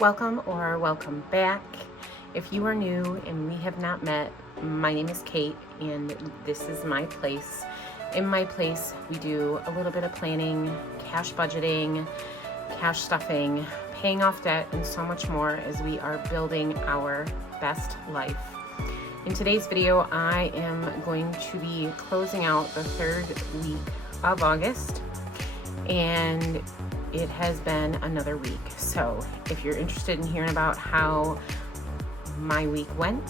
Welcome or welcome back. If you are new and we have not met, my name is Kate and this is my place. In my place, we do a little bit of planning, cash budgeting, cash stuffing, paying off debt, and so much more as we are building our best life. In today's video, I am going to be closing out the third week of August, and it has been another week. So if you're interested in hearing about how my week went,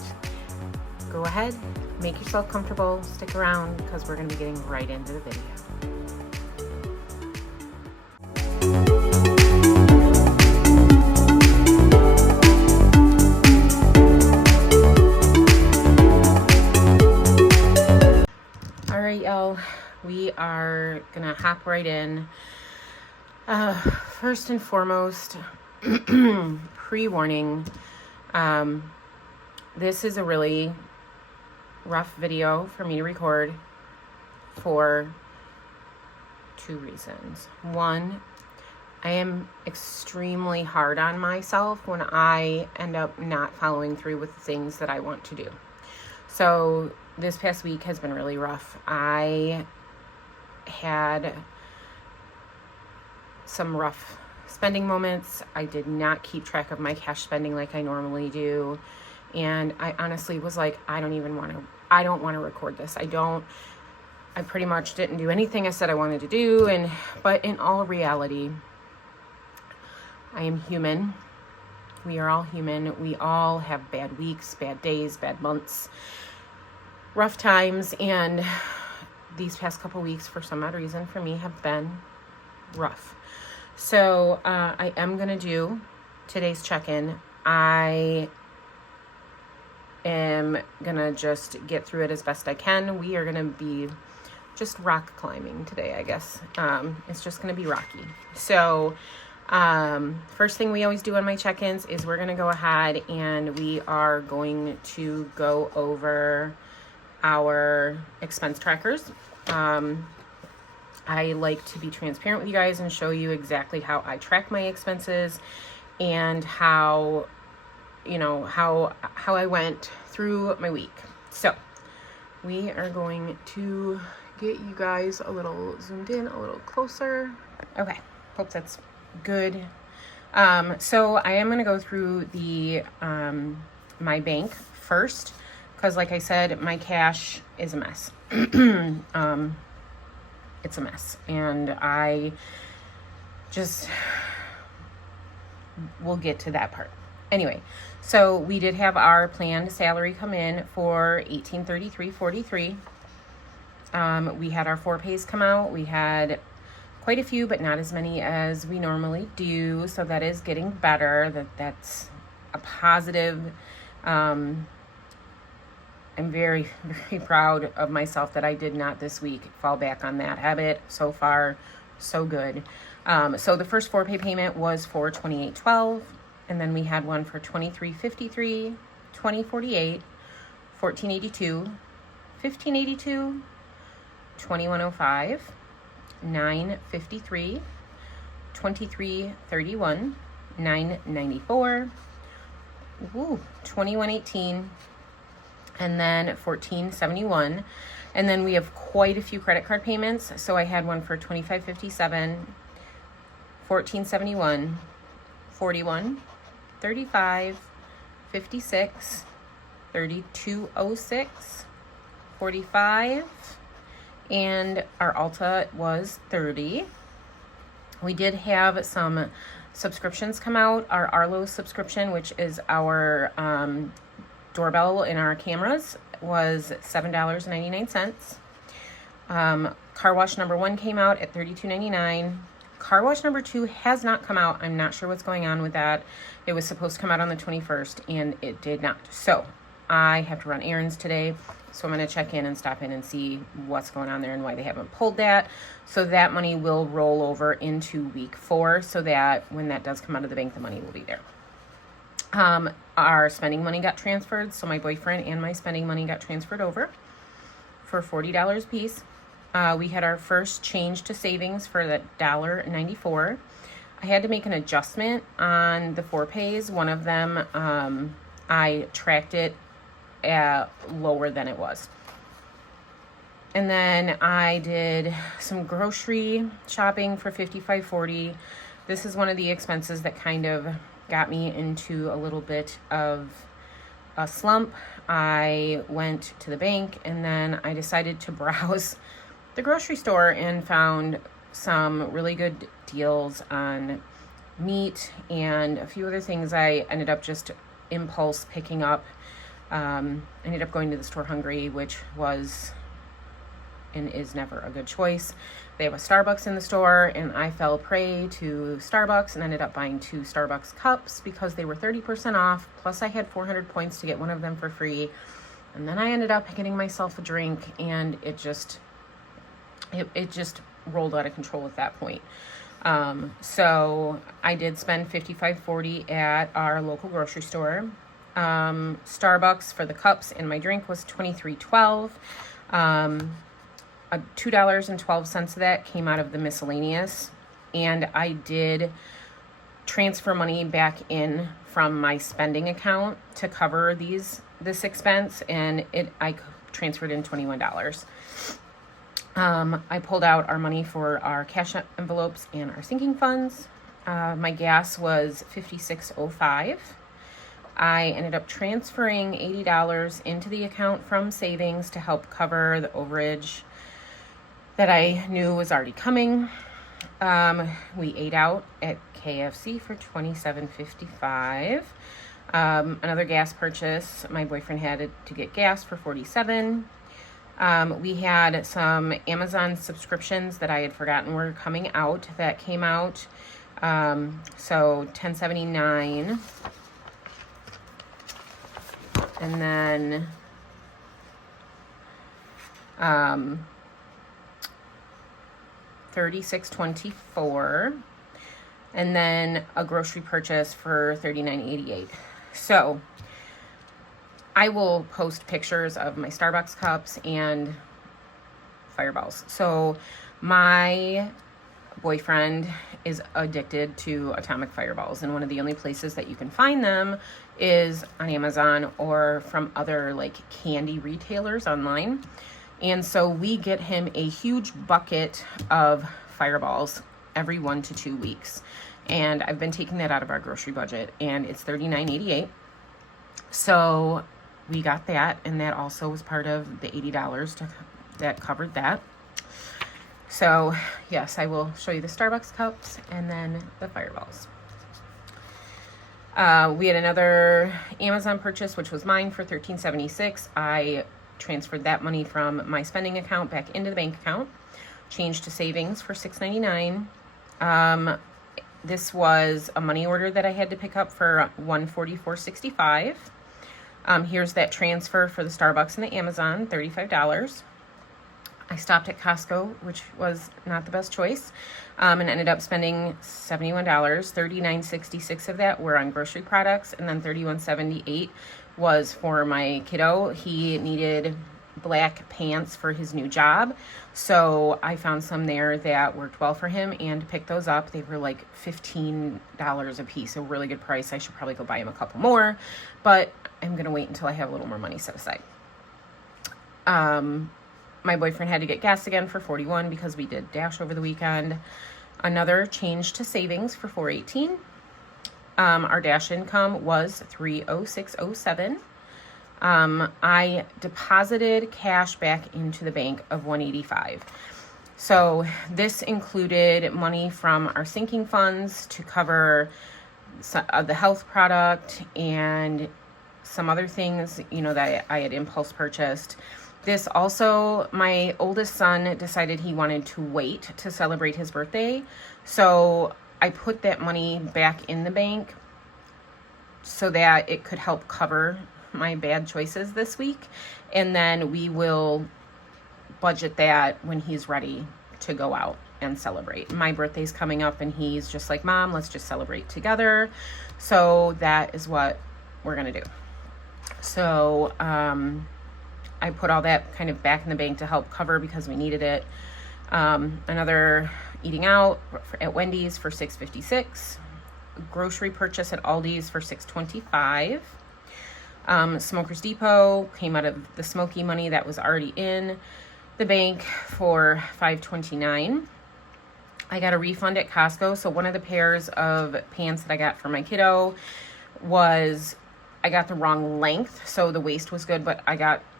go ahead, make yourself comfortable, stick around, because we're going to be getting right into the video. All right, y'all, we are going to hop right in. First and foremost, pre-warning, this is a really rough video for me to record for two reasons. One, I am extremely hard on myself when I end up not following through with the things that I want to do. So this past week has been really rough. I had some rough spending moments. I did not keep track of my cash spending like I normally do. And I honestly was like, I don't want to record this. I pretty much didn't do anything I said I wanted to do. But in all reality, I am human. We are all human. We all have bad weeks, bad days, bad months, rough times. And these past couple weeks, for some odd reason for me, have been rough. So I am going to do today's check-in. I am going to just get through it as best I can. We are going to be just rock climbing today, I guess. It's just going to be rocky. So first thing we always do on my check-ins is we're going to go ahead and we are going to go over our expense trackers. I like to be transparent with you guys and show you exactly how I track my expenses and how I went through my week. So we are going to get you guys a little zoomed in, a little closer. Okay, hope that's good. So I am going to go through the my bank first, because like I said, my cash is a mess. It's a mess, and I just we'll get to that part. Anyway, so we did have our planned salary come in for $1833.43. We had our 4 pays come out. We had quite a few, but not as many as we normally do, so that is getting better. That's a positive. I'm very, very proud of myself that I did not this week fall back on that habit. So far, so good. So the first 4 pay payment was for $28.12, and then we had one for $23.53, $20.48, $14.82, $15.82, $21.05, $9.53, $23.31, $9.94, $21.18. And then $14.71, and then we have quite a few credit card payments. So I had one for $25.57, $14.71, $41, $35, $56, $32.06, $45, and our Ulta was $30. We did have some subscriptions come out. Our Arlo subscription, which is our doorbell in our cameras, was $7.99. Car wash number 1 came out at $32.99. Car wash number 2 has not come out. I'm not sure what's going on with that. It was supposed to come out on the 21st and it did not. So I have to run errands today. So I'm going to check in and stop in and see what's going on there and why they haven't pulled that. So that money will roll over into week 4, so that when that does come out of the bank, the money will be there. Our spending money got transferred. So my boyfriend and my spending money got transferred over for $40 a piece. We had our first change to savings for that $1.94. I had to make an adjustment on the 4-pays. One of them, I tracked it at lower than it was. And then I did some grocery shopping for $55.40. This is one of the expenses that kind of got me into a little bit of a slump. I went to the bank and then I decided to browse the grocery store and found some really good deals on meat and a few other things I ended up just impulse picking up. Ended up going to the store hungry, which was and is never a good choice. They have a Starbucks in the store, and I fell prey to Starbucks and ended up buying 2 Starbucks cups because they were 30% off, plus I had 400 points to get one of them for free. And then I ended up getting myself a drink, and it just rolled out of control at that point. So I did spend $55.40 at our local grocery store. Starbucks for the cups and my drink was $23.12. $2.12 of that came out of the miscellaneous, and I did transfer money back in from my spending account to cover this expense, and I transferred in $21. I pulled out our money for our cash envelopes and our sinking funds. My gas was $56.05. I ended up transferring $80 into the account from savings to help cover the overage that I knew was already coming. We ate out at KFC for $27.55. Another gas purchase, my boyfriend had to get gas for $47. We had some Amazon subscriptions that I had forgotten were coming out that came out. So $10.79. And then $36.24, and then a grocery purchase for $39.88. So I will post pictures of my Starbucks cups and Fireballs. So my boyfriend is addicted to atomic Fireballs, and one of the only places that you can find them is on Amazon or from other like candy retailers online. And so we get him a huge bucket of Fireballs every 1 to 2 weeks. And I've been taking that out of our grocery budget, and it's $39.88. So we got that, and that also was part of the $80 that covered that. So yes, I will show you the Starbucks cups and then the Fireballs. We had another Amazon purchase, which was mine for $13.76. I transferred that money from my spending account back into the bank account, changed to savings for $6.99. This was a money order that I had to pick up for $144.65. Here's that transfer for the Starbucks and the Amazon, $35. I stopped at Costco, which was not the best choice, and ended up spending $71. $39.66 of that were on grocery products, and then $31.78 was for my kiddo. He needed black pants for his new job, so I found some there that worked well for him and picked those up. They were like $15 a piece, a really good price. I should probably go buy him a couple more, but I'm gonna wait until I have a little more money set aside. My boyfriend had to get gas again for $41 because we did Dash over the weekend. Another change to savings for $418. Our Dash income was $306.07. I deposited cash back into the bank of $185. So this included money from our sinking funds to cover the health product and some other things, that I had impulse purchased. This also, my oldest son decided he wanted to wait to celebrate his birthday. So I put that money back in the bank so that it could help cover my bad choices this week. And then we will budget that when he's ready to go out and celebrate. My birthday's coming up and he's just like, Mom, let's just celebrate together. So that is what we're going to do. So, I put all that kind of back in the bank to help cover because we needed it. Another eating out at Wendy's for $6.56. Grocery purchase at Aldi's for $6.25. Smoker's Depot came out of the smoky money that was already in the bank for $5.29. I got a refund at Costco. So one of the pairs of pants that I got for my kiddo was, I got the wrong length. So the waist was good, but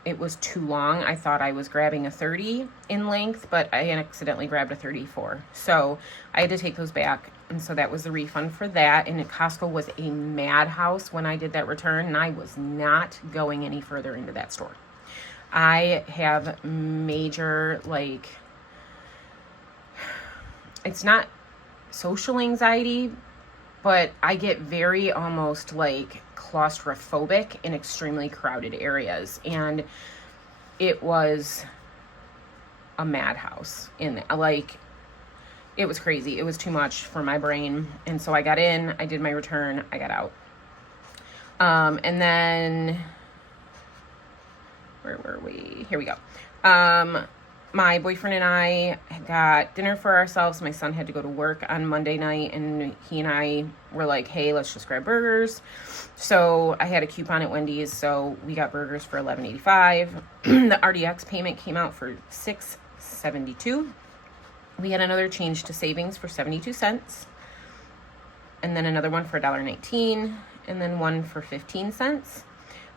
it was too long. I thought I was grabbing a 30 in length, but I accidentally grabbed a 34. So I had to take those back. And so that was the refund for that. And Costco was a madhouse when I did that return, and I was not going any further into that store. I have major, it's not social anxiety, but I get very almost claustrophobic in extremely crowded areas. And it was a madhouse it was crazy. It was too much for my brain. And so I got in, I did my return, I got out. And then, where were we? Here we go. My boyfriend and I got dinner for ourselves. My son had to go to work on Monday night, and he and I were like, hey, let's just grab burgers. So I had a coupon at Wendy's, so we got burgers for $11.85. The RDX payment came out for $6.72. We had another change to savings for 72 cents, and then another one for $1.19, and then one for 15 cents.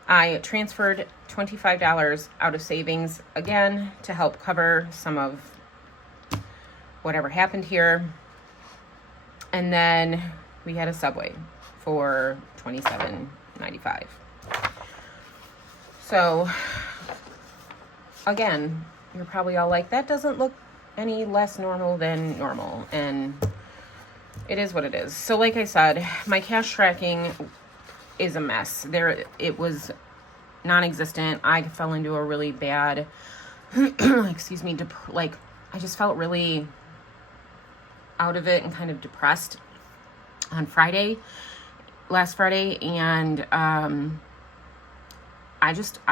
I transferred $25 out of savings again to help cover some of whatever happened here. And then we had a Subway for $27.95. So again, you're probably all like, that doesn't look any less normal than normal. And it is what it is. So like I said, my cash tracking is a mess. It was non-existent. I fell into a really bad, excuse me, I just felt really out of it and kind of depressed on last Friday. And I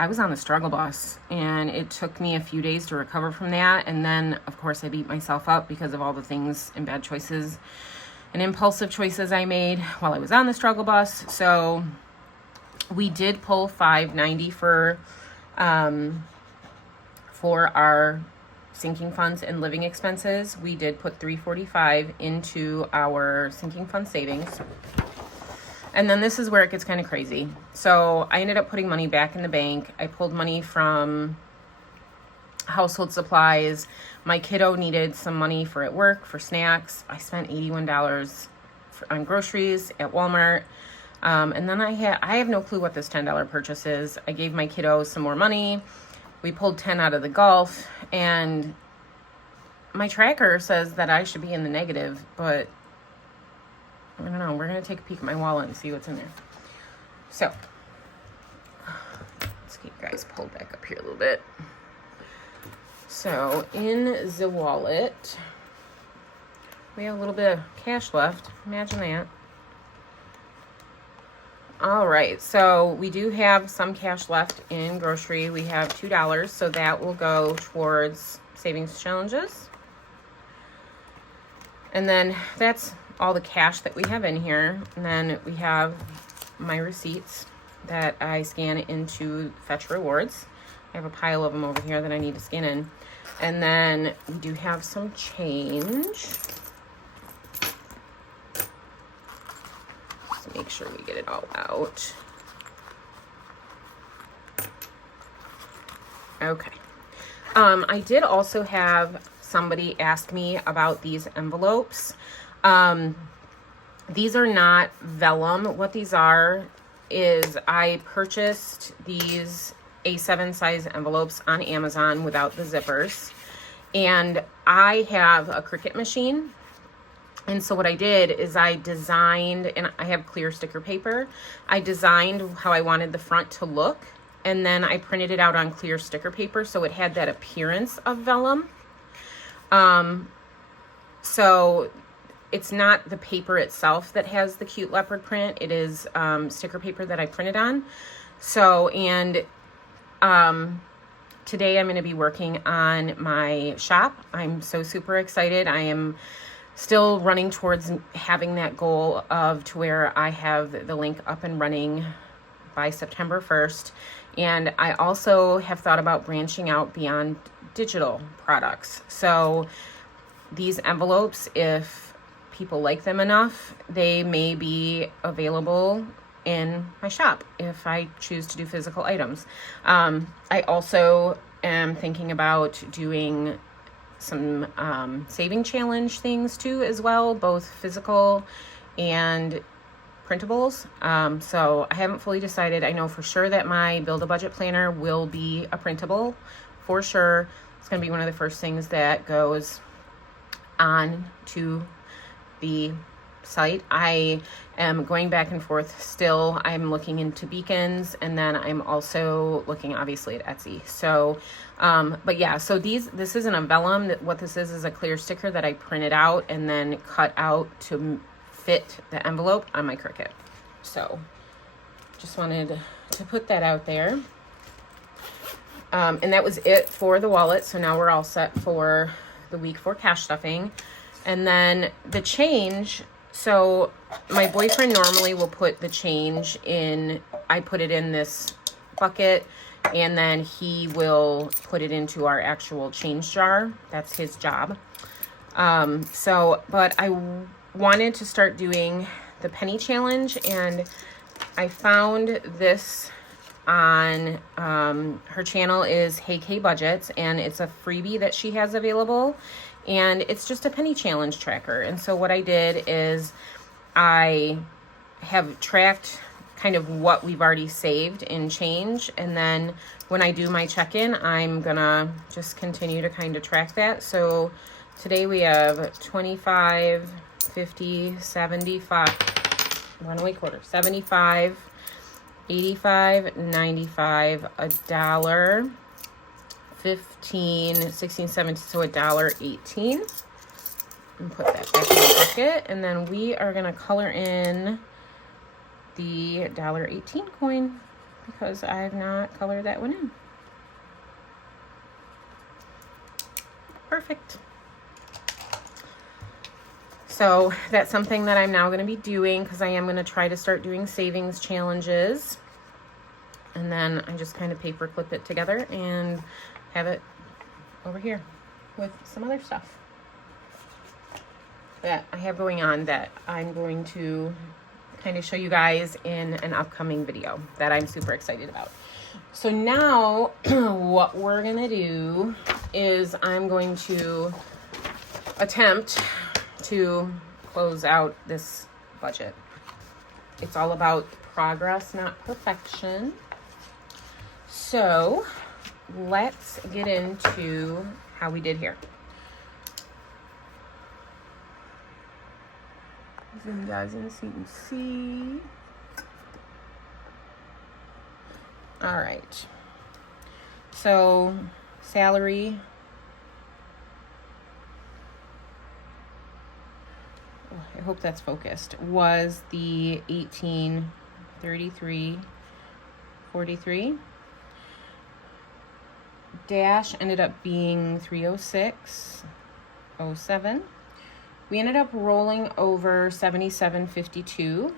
was on the struggle bus, and it took me a few days to recover from that. And then, of course, I beat myself up because of all the things and bad choices and impulsive choices I made while I was on the struggle bus. So we did pull $590 for our sinking funds and living expenses. We did put $345 into our sinking fund savings. And then this is where it gets kind of crazy. So I ended up putting money back in the bank. I pulled money from household supplies. My kiddo needed some money for at work, for snacks. I spent $81 on groceries at Walmart. And then I have no clue what this $10 purchase is. I gave my kiddo some more money. We pulled 10 out of the golf, and my tracker says that I should be in the negative, but I don't know. We're going to take a peek at my wallet and see what's in there. So let's get you guys pulled back up here a little bit. So in the wallet, we have a little bit of cash left. Imagine that. All right, so we do have some cash left in grocery. We have $2, so that will go towards savings challenges. And then that's all the cash that we have in here. And then we have my receipts that I scan into Fetch Rewards. I have a pile of them over here that I need to scan in. And then we do have some change. Just make sure we get it all out. Okay. I did also have somebody ask me about these envelopes. These are not vellum. What these are is I purchased these A7 size envelopes on Amazon without the zippers. And I have a Cricut machine. And so what I did is I designed, and I have clear sticker paper. I designed how I wanted the front to look. And then I printed it out on clear sticker paper so it had that appearance of vellum. So it's not the paper itself that has the cute leopard print. It is sticker paper that I printed on. So, and today I'm going to be working on my shop. I'm so super excited. I am still running towards having that goal of to where I have the link up and running by September 1st. And I also have thought about branching out beyond digital products. So these envelopes, if people like them enough, they may be available in my shop if I choose to do physical items. I also am thinking about doing some saving challenge things too as well, both physical and printables. So I haven't fully decided. I know for sure that my Build a Budget Planner will be a printable for sure. It's going to be one of the first things that goes on to the site. I am going back and forth still. I'm looking into beacons, and then I'm also looking obviously at Etsy. So but yeah, so this isn't a vellum. What this is a clear sticker that I printed out and then cut out to fit the envelope on my Cricut. So just wanted to put that out there. And that was it for the wallet. So now we're all set for the week for cash stuffing. And then the change, so my boyfriend normally will put the change in, I put it in this bucket, and then he will put it into our actual change jar. That's his job. But I wanted to start doing the penny challenge, and I found this on her channel is Hey K Budgets, and it's a freebie that she has available, and it's just a penny challenge tracker. And so what I did is I have tracked kind of what we've already saved in change, and then when I do my check-in, I'm gonna just continue to kind of track that. So today we have 25, 50, 75, 75, 85, 95, $1, 15, 16, 17, so $1.18. And put that back in the bucket, and then we are gonna color in the $1.18 coin because I have not colored that one in. Perfect. So that's something that I'm now going to be doing because I am going to try to start doing savings challenges. And then I just kind of paper clip it together and have it over here with some other stuff that I have going on that I'm going to kind of show you guys in an upcoming video that I'm super excited about. So now what we're going to do is I'm going to attempt to close out this budget. It's all about progress, not perfection. So let's get into how we did here. Zoom you guys in so you can see. All right. So salary. I hope that's focused. Was the 1833.43. Dash ended up being 306.07. We ended up rolling over 77.52.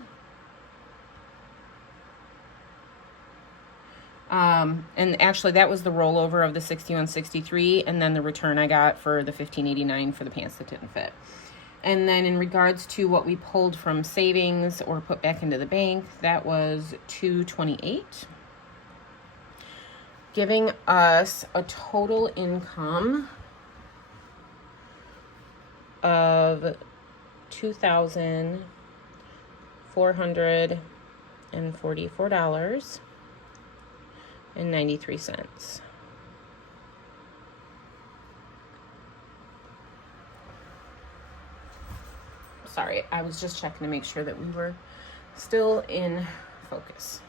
And actually that was the rollover of the 61.63, and then the return I got for the 15.89 for the pants that didn't fit. And then in regards to what we pulled from savings or put back into the bank, that was 228, giving us a total income of $2,444.93. Sorry, I was just checking to make sure that we were still in focus.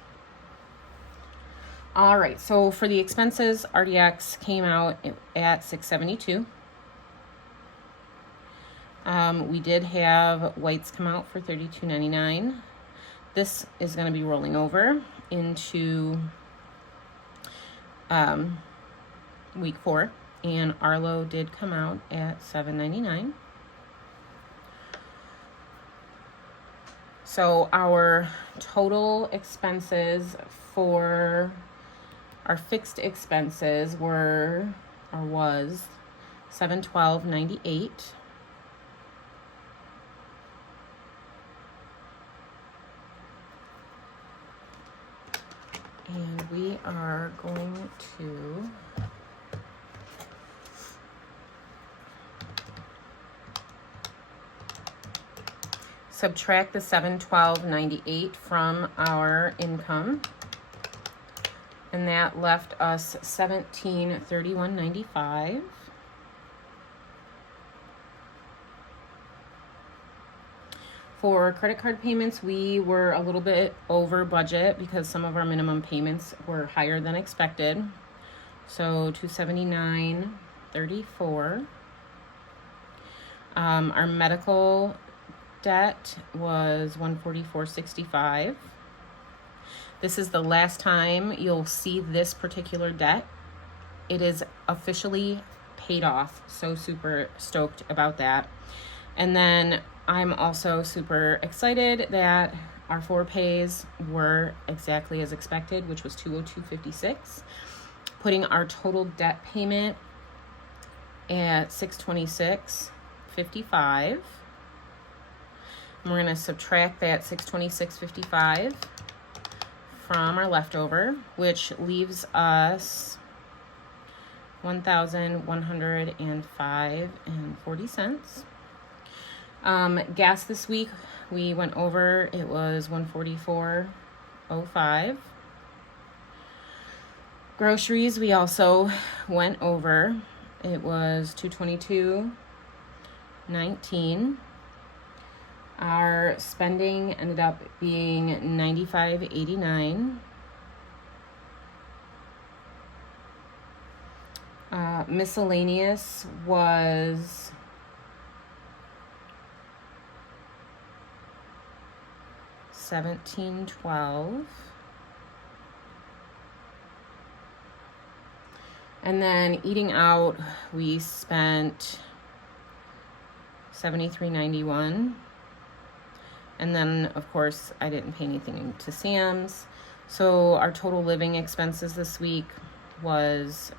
All right, so for the expenses, RDX came out at $672. We did have whites come out for $32.99. This is going to be rolling over into week 4, and Arlo did come out at $7.99. So our total expenses for our fixed expenses was $712.98. And we are going to subtract the $712.98 from our income, and that left us $1731.95. For credit card payments, we were a little bit over budget because some of our minimum payments were higher than expected. So $279.34. Our medical debt was $144.65. This is the last time you'll see this particular debt. It is officially paid off. So super stoked about that. And then I'm also super excited that our 4 pays were exactly as expected, which was $202.56, putting our total debt payment at $626.55. And we're going to subtract that $626.55 from our leftover, which leaves us $1,105.40. Gas this week, we went over. It was $144.05. Groceries, we also went over. It was $222.19. Our spending ended up being $95.89. Miscellaneous was $17.12. And then eating out, we spent $73.91. And then, of course, I didn't pay anything to Sam's. So our total living expenses this week was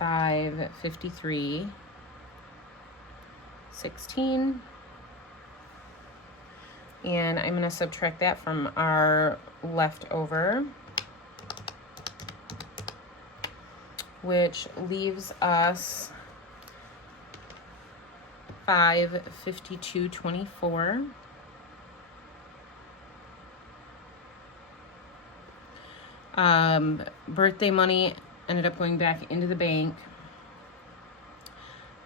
$553.16. And I'm going to subtract that from our leftover, which leaves us $552.24. Birthday money ended up going back into the bank.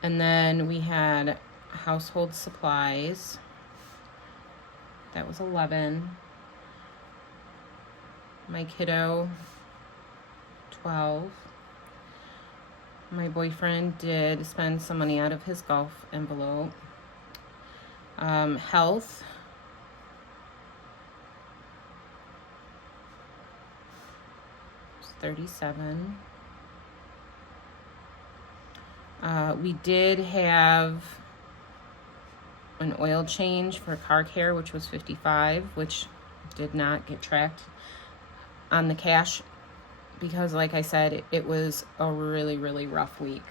And then we had household supplies. That was $11. My kiddo, $12. My boyfriend did spend some money out of his golf envelope. Health, $37. We did have an oil change for car care, which was $55, which did not get tracked on the cash because, like I said, it was a really, really rough week,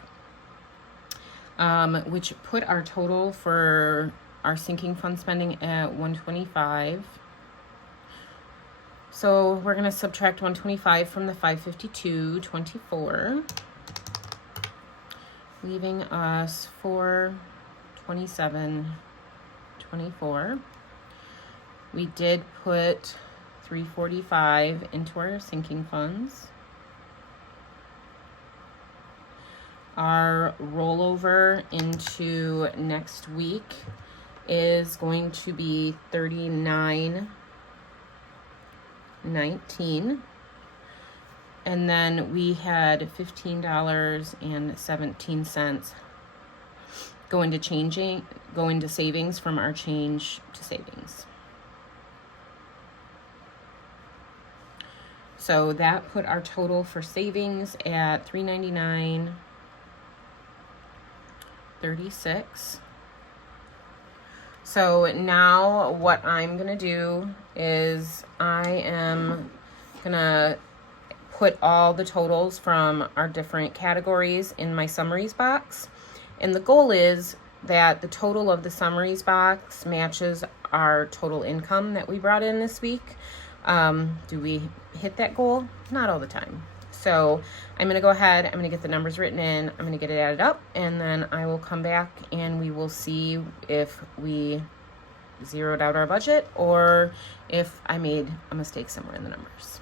which put our total for our sinking fund spending at $125. So we're going to subtract $125 from the $552.24, leaving us $427.24. We did put $345 into our sinking funds. Our rollover into next week is going to be $39.19. And then we had $15.17 go into savings from our change to savings. So that put our total for savings at $399 $1,236. So now what I'm gonna do is I am gonna put all the totals from our different categories in my summaries box. And the goal is that the total of the summaries box matches our total income that we brought in this week. Do we hit that goal? Not all the time. So I'm going to go ahead, I'm going to get the numbers written in, I'm going to get it added up, and then I will come back and we will see if we zeroed out our budget or if I made a mistake somewhere in the numbers.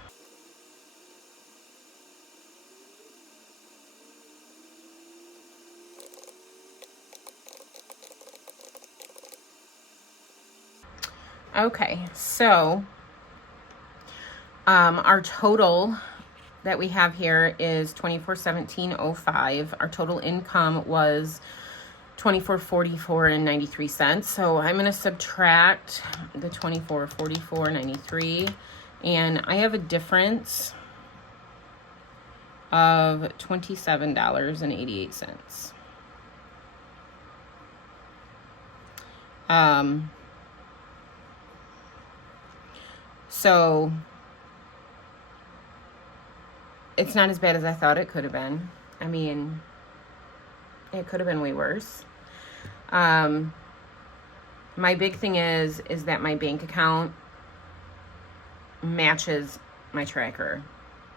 Okay, so our total that we have here is $24,17.05. Our total income was $24.44.93. So I'm going to subtract the $24.44.93, and I have a difference of $27.88. So it's not as bad as I thought it could have been. I mean, it could have been way worse. My big thing is that my bank account matches my tracker,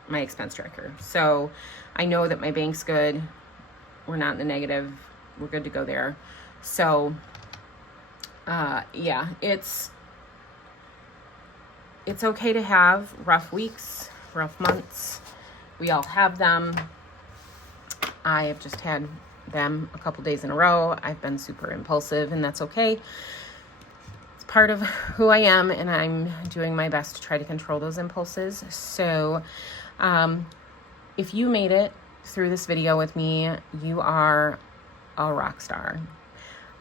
my expense tracker. So I know that my bank's good. We're not in the negative. We're good to go there. So, yeah, it's okay to have rough weeks, rough months. We all have them. I have just had them a couple days in a row. I've been super impulsive, and that's okay. It's part of who I am, and I'm doing my best to try to control those impulses. So if you made it through this video with me, you are a rock star.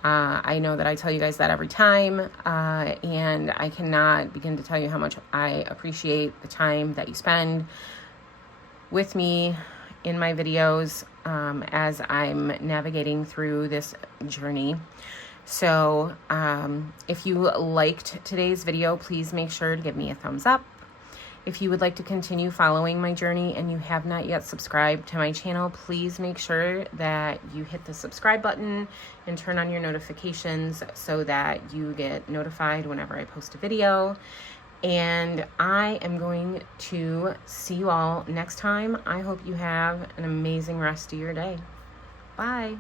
I know that I tell you guys that every time, and I cannot begin to tell you how much I appreciate the time that you spend with me in my videos as I'm navigating through this journey. So if you liked today's video, please make sure to give me a thumbs up. If you would like to continue following my journey and you have not yet subscribed to my channel, please make sure that you hit the subscribe button and turn on your notifications so that you get notified whenever I post a video. And I am going to see you all next time. I hope you have an amazing rest of your day. Bye.